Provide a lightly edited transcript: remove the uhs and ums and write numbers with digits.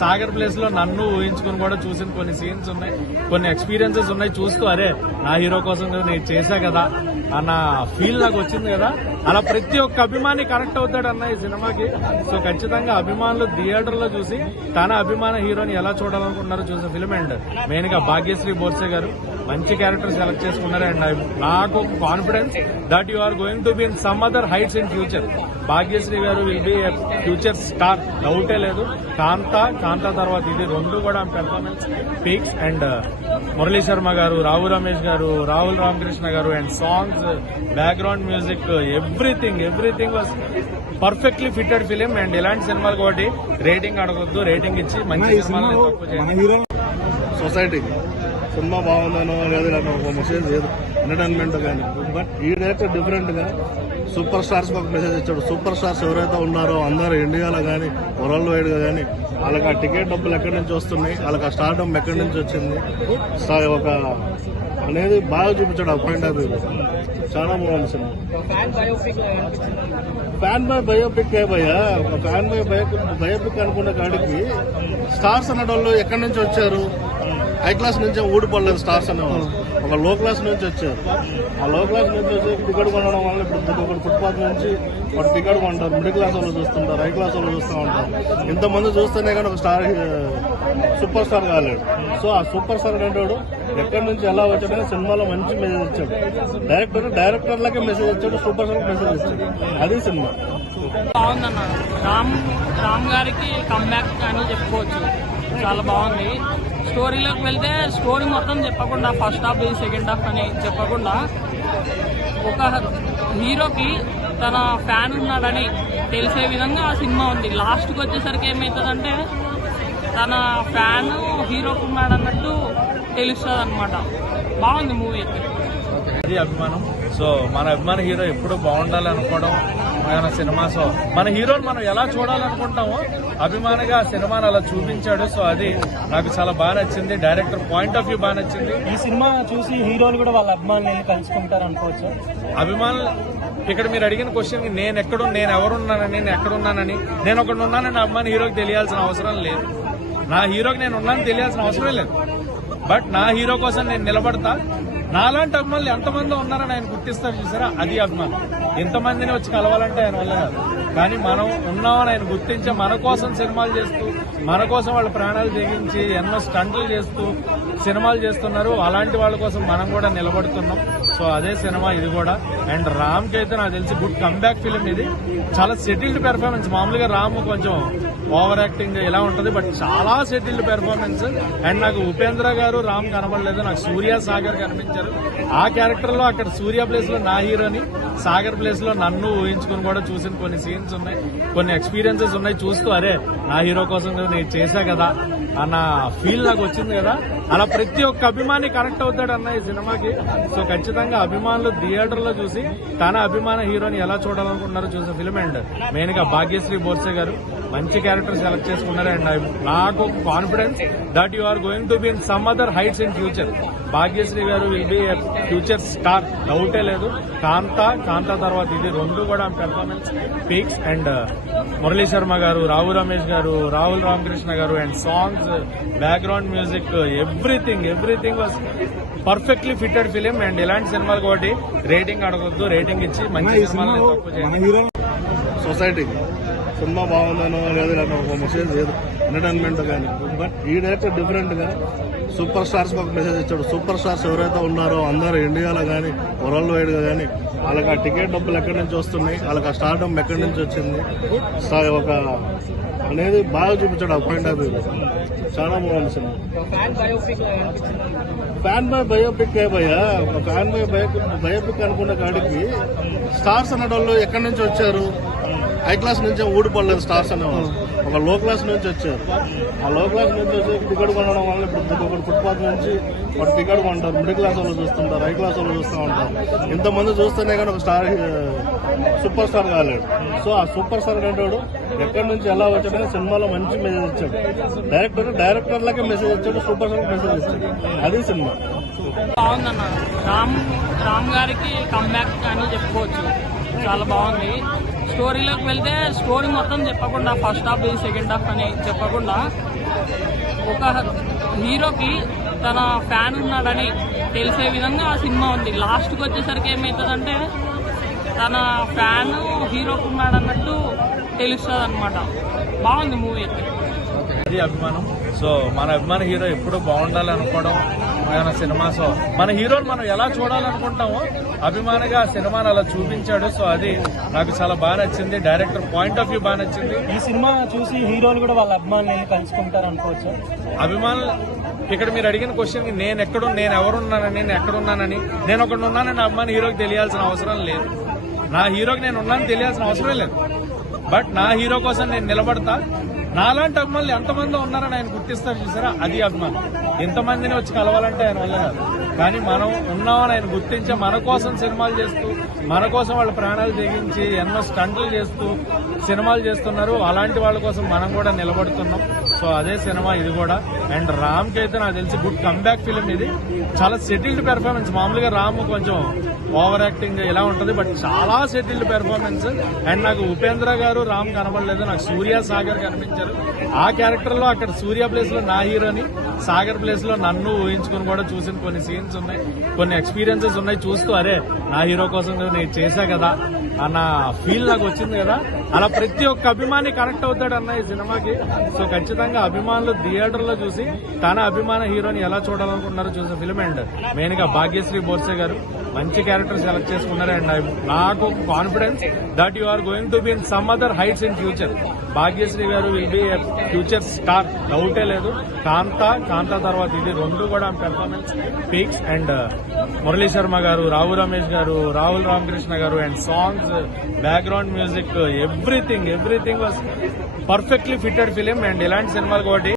Sagar place లో నన్ను ఊహించుకుని కూడా చూసిన కొన్ని సీన్స్ ఉన్నాయి, కొన్ని ఎక్స్పీరియన్సెస్ ఉన్నాయి. చూస్తూ అరే నా హీరో కోసం నేను చేశా కదా అన్న ఫీల్ నాకు వచ్చింది కదా. అలా ప్రతి ఒక్క అభిమాని కనెక్ట్ అవుతాడు అన్న ఈ సినిమాకి. సో ఖచ్చితంగా అభిమానులు థియేటర్ లో చూసి తన అభిమాన హీరోని ఎలా చూడాలనుకుంటున్నారో చూసే ఫిల్మ్. అండ్ మెయిన్ గా భాగ్యశ్రీ బోర్సే గారు మంచి క్యారెక్టర్ సెలెక్ట్ చేసుకున్నారు. అండ్ నాకు confidence that you are going to be in some other heights in future. Bhagyashri garu will B future star, డౌటే లేదు. కాంతా తర్వాత ఇది రెండు కూడా performance peaks. And Murali Sharma గారు, రావు రమేష్ గారు, రాహుల్ రామకృష్ణ గారు and songs, background music, everything was perfectly fitted film. And ఇలాంటి సినిమాలు ఒకటి రేటింగ్ అడగొద్దు, రేటింగ్ ఇచ్చి మంచి సినిమాలు తక్కువ చేయండి. సొసైటీ సినిమా బాగుందనో లేదు నాకు ఒక మెసేజ్ లేదు, ఎంటర్టైన్మెంట్ కానీ. బట్ ఈ డైరెక్టర్ డిఫరెంట్ గా సూపర్ స్టార్స్ ఒక మెసేజ్ ఇచ్చాడు. సూపర్ స్టార్స్ ఎవరైతే ఉన్నారో అందరూ ఇండియాలో కానీ వరల్డ్ వైడ్ గా కానీ వాళ్ళకి ఆ టికెట్ డబ్బులు ఎక్కడి నుంచి వస్తున్నాయి, వాళ్ళకి ఆ స్టార్డమ్ ఎక్కడి నుంచి వచ్చింది ఒక అనేది బాగా చూపించాడు. ఆ పాయింట్ ఆఫ్ వ్యూ చాలా బాగుంది సినిమా. ఫ్యాన్ బై బయోపిక్ భయ్యా, ఒక ఫ్యాన్ బై బయోపిక్ అనుకున్న కాడికి స్టార్స్ అనే వాళ్ళు ఎక్కడి నుంచి వచ్చారు? హై క్లాస్ నుంచి ఊడిపడలేదు స్టార్స్ అనేవాళ్ళు, ఒక లో క్లాస్ నుంచి వచ్చారు. ఆ లో క్లాస్ నుంచి వచ్చి టికెట్ కొనడం వల్ల ఇప్పుడు ఒకటి ఫుట్పాత్ నుంచి వాడు టికెట్ కొంటారు, మిడిల్ క్లాస్ వాళ్ళు చూస్తుంటారు, హై క్లాస్ వాళ్ళు చూస్తూ ఉంటారు. ఇంతమంది చూస్తేనే కానీ ఒక స్టార్ సూపర్ స్టార్ కాలేడు. సో ఆ సూపర్ స్టార్ అనేవాడు ఎక్కడి నుంచి ఎలా వచ్చాడని సినిమాలో మంచి మెసేజ్ ఇచ్చాడు. డైరెక్టర్లకే మెసేజ్ ఇచ్చాడు, సూపర్ స్టార్ మెసేజ్ ఇచ్చాడు. అది సినిమా బాగుందన్న. రామ్ గారికి కమ్బ్యాక్ అని చెప్పుకోవచ్చు, చాలా బాగుంది. స్టోరీలోకి వెళ్తే స్టోరీ మొత్తం చెప్పకుండా ఫస్ట్ హాఫ్ సెకండ్ హాఫ్ అని చెప్పకుండా ఒక హీరోకి తన ఫ్యాన్ ఉన్నాడని తెలిసే విధంగా ఆ సినిమా ఉంది. లాస్ట్కి వచ్చేసరికి ఏమవుతుందంటే తన ఫ్యాన్ హీరోకి ఉన్నాడన్నట్టు తెలుస్తుంది అనమాట. బాగుంది మూవీ అయితే. అది అభిమానం. సో మన అభిమాన హీరో ఎప్పుడు బాగుండాలి అనుకోవడం మన సినిమా. సో మన హీరోని మనం ఎలా చూడాలనుకుంటామో అభిమానిగా సినిమాని అలా చూపించాడు. సో అది నాకు చాలా బాగా నచ్చింది. డైరెక్టర్ పాయింట్ ఆఫ్ వ్యూ బాగా నచ్చింది. ఈ సినిమా చూసి హీరోలు కూడా వాళ్ళ అభిమానులు కలుసుకుంటారు అనుకోవచ్చు. అభిమానులు ఇక్కడ మీరు అడిగిన క్వశ్చన్ నేను ఎక్కడున్నానని నేను ఒకడు ఉన్నానని అభిమాని హీరోకి తెలియాల్సిన అవసరం లేదు. నా హీరోకి నేను ఉన్నానని తెలియాల్సిన అవసరం లేదు. బట్ నా హీరో కోసం నేను నిలబడతా. నాలాంటి అభిమానులు ఎంతమంది ఉన్నారని ఆయన గుర్తిస్తారు చూసారా, అది అభిమానం. ఎంతమందిని వచ్చి కలవాలంటే ఆయన వల్ల కాదు, కానీ మనం ఉన్నామని ఆయన గుర్తించే మన కోసం సినిమాలు చేస్తూ, మన కోసం వాళ్ళ ప్రాణాలు తెగించి ఎన్నో స్టంట్లు చేస్తూ సినిమాలు చేస్తున్నారు. అలాంటి వాళ్ళ కోసం మనం కూడా నిలబడుతున్నాం. సో అదే సినిమా ఇది కూడా. అండ్ రామ్ కి అయితే నాకు తెలిసి గుడ్ కమ్బ్యాక్ ఫిలిం ఇది. చాలా సెటిల్డ్ పెర్ఫార్మెన్స్. మామూలుగా రామ్ కొంచెం ఓవర్ యాక్టింగ్ ఇలా ఉంటుంది, బట్ చాలా సెటిల్డ్ పెర్ఫార్మెన్స్. అండ్ నాకు ఉపేంద్ర గారు రామ్ కనబడలేదు, నాకు సూర్య సాగర్ కనిపించారు. ఆ క్యారెక్టర్ లో అక్కడ సూర్య ప్లేస్ లో నా హీరోని, సాగర్ ప్లేస్ లో నన్ను ఊహించుకుని కూడా చూసిన కొన్ని సీన్స్ ఉన్నాయి, కొన్ని ఎక్స్పీరియన్సెస్ ఉన్నాయి. చూస్తూ అరే నా హీరో కోసం నేను చేశా కదా అన్న ఫీల్ నాకు వచ్చింది కదా. అలా ప్రతి ఒక్క అభిమాని కనెక్ట్ అవుతాడు అన్న ఈ సినిమాకి. సో ఖచ్చితంగా అభిమానులు థియేటర్ లో చూసి తన అభిమాన హీరోని ఎలా చూడాలనుకుంటున్నారో చూసే ఫిల్మ్. అండ్ మెయిన్ గా భాగ్యశ్రీ బోర్సే గారు మంచి క్యారెక్టర్ సెలెక్ట్ చేసుకున్నారు. అండ్ నాకు confidence that you are going to be in some other heights in future. Bhagyashri garu will B future star, డౌటే లేదు. కాంతా తర్వాత ఇది రెండు కూడా performance peaks. And Murali Sharma గారు, రావు రమేష్ గారు, రాహుల్ రామకృష్ణ గారు and songs, background music, everything was perfectly fitted film. And ఇలాంటి సినిమాలు ఒకటి రేటింగ్ అడగొద్దు, రేటింగ్ ఇచ్చి మంచి సినిమాలు తక్కువ చేయండి. సొసైటీ సినిమా బాగుందనో లేదు నాకు ఒక మెసేజ్ లేదు, ఎంటర్టైన్మెంట్ కానీ. బట్ ఈ డైరెక్టర్ డిఫరెంట్ గా సూపర్ స్టార్స్ ఒక మెసేజ్ ఇచ్చాడు. సూపర్ స్టార్స్ ఎవరైతే ఉన్నారో అందరూ ఇండియాలో కానీ వరల్డ్ వైడ్ గా కానీ వాళ్ళకి ఆ టికెట్ డబ్బులు ఎక్కడి నుంచి వస్తున్నాయి, వాళ్ళకి ఆ స్టార్డమ్ ఎక్కడి నుంచి వచ్చింది ఒక అనేది బాగా చూపించాడు. ఆ పాయింట్ ఆఫ్ వ్యూ చాలా బాగుంది సినిమా. ఫ్యాన్ బై బయోపిక్ భయ్యా, ఒక ఫ్యాన్ బై బయోపిక్ అనుకున్న కాడికి స్టార్స్ అనే వాళ్ళు ఎక్కడి నుంచి వచ్చారు? హై క్లాస్ నుంచి ఊడిపడలేదు స్టార్స్ అనేవాళ్ళు, ఒక లో క్లాస్ నుంచి వచ్చారు. ఆ లో క్లాస్ నుంచి వచ్చి టికెట్ కొనడం వల్ల ఇప్పుడు ఒకటి ఫుట్పాత్ నుంచి వాడు టికెట్ కొంటారు, మిడిల్ క్లాస్ వాళ్ళు చూస్తుంటారు, హై క్లాస్ వాళ్ళు చూస్తూ ఉంటారు. ఇంతమంది చూస్తేనే కానీ ఒక స్టార్ సూపర్ స్టార్ కాలేడు. సో ఆ సూపర్ స్టార్ అనేవాడు ఎక్కడి నుంచి ఎలా వచ్చాడని సినిమాలో మంచి మెసేజ్ ఇచ్చాడు. డైరెక్టర్లకే మెసేజ్ ఇచ్చాడు, సూపర్ స్టార్ మెసేజ్ ఇచ్చాడు. అది సినిమా బాగుందన్న. రామ్ గారికి కమ్బ్యాక్ అని చెప్పుకోవచ్చు, చాలా బాగుంది. స్టోరీలోకి వెళ్తే స్టోరీ మొత్తం చెప్పకుండా ఫస్ట్ హాఫ్ సెకండ్ హాఫ్ అని చెప్పకుండా ఒక హీరోకి తన ఫ్యాన్ ఉన్నాడని తెలిసే విధంగా ఆ సినిమా ఉంది. లాస్ట్కి వచ్చేసరికి ఏమవుతుందంటే తన ఫ్యాన్ హీరోకి ఉన్నాడన్నట్టు తెలుస్తుంది అనమాట. బాగుంది మూవీ అయితే. అది అభిమానం. సో మన అభిమాన హీరో ఎప్పుడు బాగుండాలి అనుకోవడం మన సినిమా. సో మన హీరోని మనం ఎలా చూడాలనుకుంటామో అభిమానిగా ఆ సినిమాని అలా చూపించాడు. సో అది నాకు చాలా బాగా నచ్చింది. డైరెక్టర్ పాయింట్ ఆఫ్ వ్యూ బాగా నచ్చింది. ఈ సినిమా చూసి హీరోలు కూడా వాళ్ళ అభిమానులు కలుసుకుంటారు అనుకోవచ్చు. అభిమానులు ఇక్కడ మీరు అడిగిన క్వశ్చన్ నేను ఎవరున్నానని నేను ఎక్కడున్నానని నేను ఒకడు ఉన్నానని అభిమాని హీరోకి తెలియాల్సిన అవసరం లేదు. నా హీరోకి నేను ఉన్నానని తెలియాల్సిన అవసరం లేదు. బట్ నా హీరో కోసం నేను నిలబడతా. నాలాంటి అభిమానులు ఎంతమంది ఉన్నారని ఆయన గుర్తిస్తారు చూసారా, అది అభిమానం. ఎంతమందిని వచ్చి కలవాలంటే ఆయన వల్ల కాదు, కానీ మనం ఉన్నామని ఆయన గుర్తించి మన కోసం సినిమాలు చేస్తూ మన కోసం వాళ్ళ ప్రాణాలు తెగించి ఎన్నో స్టంట్లు చేస్తూ సినిమాలు చేస్తున్నారు. అలాంటి వాళ్ళ కోసం మనం కూడా నిలబడుతున్నాం. సో అదే సినిమా ఇది కూడా. అండ్ రామ్ కి అయితే నాకు తెలిసి గుడ్ కమ్బ్యాక్ ఫిలిం ఇది. చాలా సెటిల్డ్ పెర్ఫార్మెన్స్. మామూలుగా రామ్ కొంచెం ఓవర్ యాక్టింగ్ ఇలా ఉంటది, బట్ చాలా సెటిల్డ్ పెర్ఫార్మెన్స్. అండ్ నాకు ఉపేంద్ర గారు రామ్ కనబడలేదు, నాకు సూర్య సాగర్ కనిపించారు. ఆ క్యారెక్టర్ లో అక్కడ సూర్య ప్లేస్ లో నా హీరోని, సాగర్ ప్లేస్ లో నన్ను ఊహించుకుని కూడా చూసిన కొన్ని సీన్స్ ఉన్నాయి, కొన్ని ఎక్స్పీరియన్సెస్ ఉన్నాయి. చూస్తూ అరే నా హీరో కోసం నేను చేశా కదా అన్న ఫీల్ నాకు వచ్చింది కదా. అలా ప్రతి ఒక్క అభిమాని కనెక్ట్ అవుతాడు అన్న ఈ సినిమాకి. సో ఖచ్చితంగా అభిమానులు థియేటర్ లో చూసి తన అభిమాన హీరోని ఎలా చూడాలనుకున్నారో చూసే ఫిల్మ్. అండ్ మెయిన్ గా భాగ్యశ్రీ బోర్సే గారు మంచి క్యారెక్టర్ సెలెక్ట్ చేసుకున్నారు. అండ్ నాకు confidence that you are going to be in some other heights in future. Bhagyashri garu will B future star, డౌటే లేదు. కాంతా తర్వాత ఇది రెండు కూడా performance peaks. And Murali Sharma గారు, రావు రమేష్ గారు, రాహుల్ రామకృష్ణ గారు, and songs, background music, everything was perfectly fitted film. And ఇలాంటి సినిమాలు ఒకటి